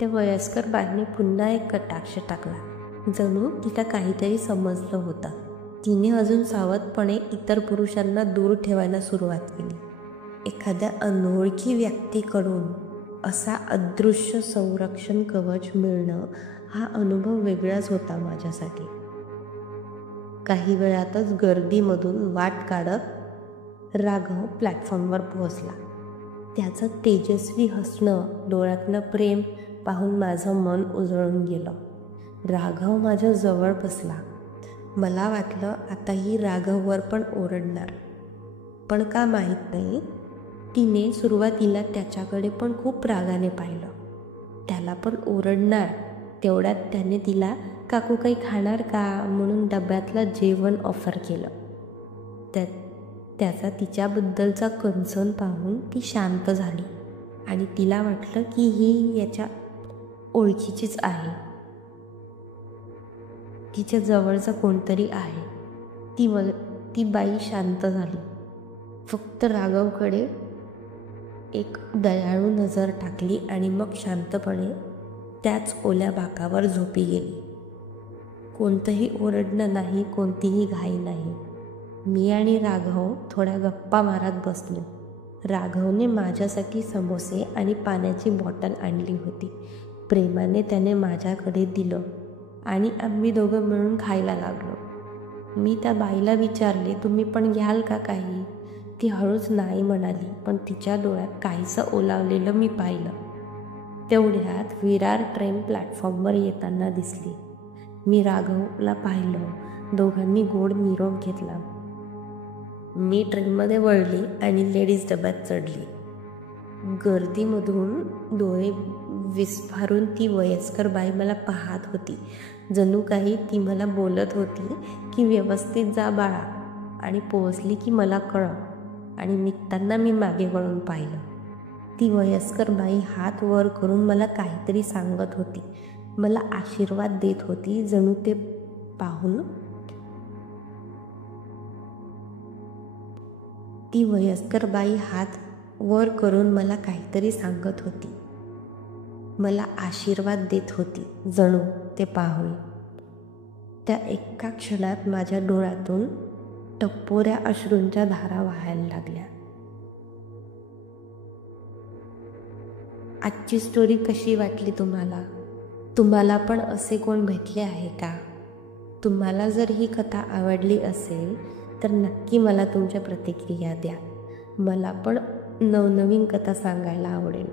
त्या वयस्कर बाईने पुन्हा एक कटाक्ष टाकला. जणू तिला काहीतरी समजलं होतं. तिने अजून सावधपणे इतर पुरुषांना दूर ठेवायला सुरुवात केली. एखाद्या अनोळखी व्यक्तीकडून असा अदृश्य संरक्षण कवच मिळणं हा अनुभव वेगळाच होता माझ्यासाठी. काही वेळातच गर्दीमधून वाट काढत राघव प्लॅटफॉर्मवर पोहोचला. त्याचं तेजस्वी हसणं, डोळ्यातलं प्रेम पाहून माझं मन उजळून गेलं. राघव माझ्या जवळ बसला. मला वाटलं आता ही राघववर पण ओरडणार, पण का माहीत नाही तिने सुरुवातीला त्याच्याकडे पण खूप रागाने पाहिलं. त्याला पण ओरडणार तेवढ्यात त्याने तिला काकू काही खाणार का म्हणून डब्यातलं जेवण ऑफर केलं. त्याचा तिच्याबद्दलचा कन्सर्न पाहून ती शांत झाली आणि तिला वाटलं की ही याच्या ओळखीचीच आहे, तिच्या जवळचं कोणतरी आहे. ती बाई शांत झाली. फक्त राघवकडे एक दयाळू नजर टाकली आणि मग शांतपणे त्याच ओल्या बाकावर झोपी गेली. कोणतंही ओरडणं नाही, कोणतीही घाई नाही. मी आणि राघव थोड्या गप्पा मारत बसलो. राघवने माझ्यासाठी समोसे आणि पाण्याची बॉटल आणली होती. प्रेमाने त्याने माझ्याकडे दिलं आणि आम्ही दोघं मिळून खायला लागलो. मी त्या बाईला विचारले, तुम्ही पण घ्याल का काही? ती हळूच नाही म्हणाली, पण तिच्या डोळ्यात काहीसं ओलावलेलं मी पाहिलं. तेवढ्यात विरार ट्रेन प्लॅटफॉर्मवर येताना दिसली. मी राघवला पाहिलं. दोघांनी गोड निरोप घेतला. मी ट्रेनमध्ये वळली आणि लेडीज डब्यात चढली. गर्दीमधून डोळे विस्फारून ती वयस्कर बाई मला पाहत होती. जणू काही ती मला बोलत होती की व्यवस्थित जा बाळा, आणि पोहोचली की मला कळव. आणि निघताना मी मागे वळून पाहिलं. ती वयस्कर बाई हात वर करून मला काहीतरी सांगत होती, मला आशीर्वाद देत होती. जणू ते पाहून ती वयस्कर बाई हात वर करून मला काहीतरी सांगत होती, मला आशीर्वाद देत होती. जणू ते पाहून त्या एका क्षणात माझ्या डोळ्यातून टपोऱ्या अश्रूंच्या धारा वाहायला लागल्या. आजची स्टोरी कशी वाटली तुम्हाला? तुम्हाला पण असे कोण भेटले आहे का? तुम्हाला जर ही कथा आवडली असेल तर नक्की मला तुमच्या प्रतिक्रिया द्या. मला पण नवनवीन कथा सांगायला आवडेल.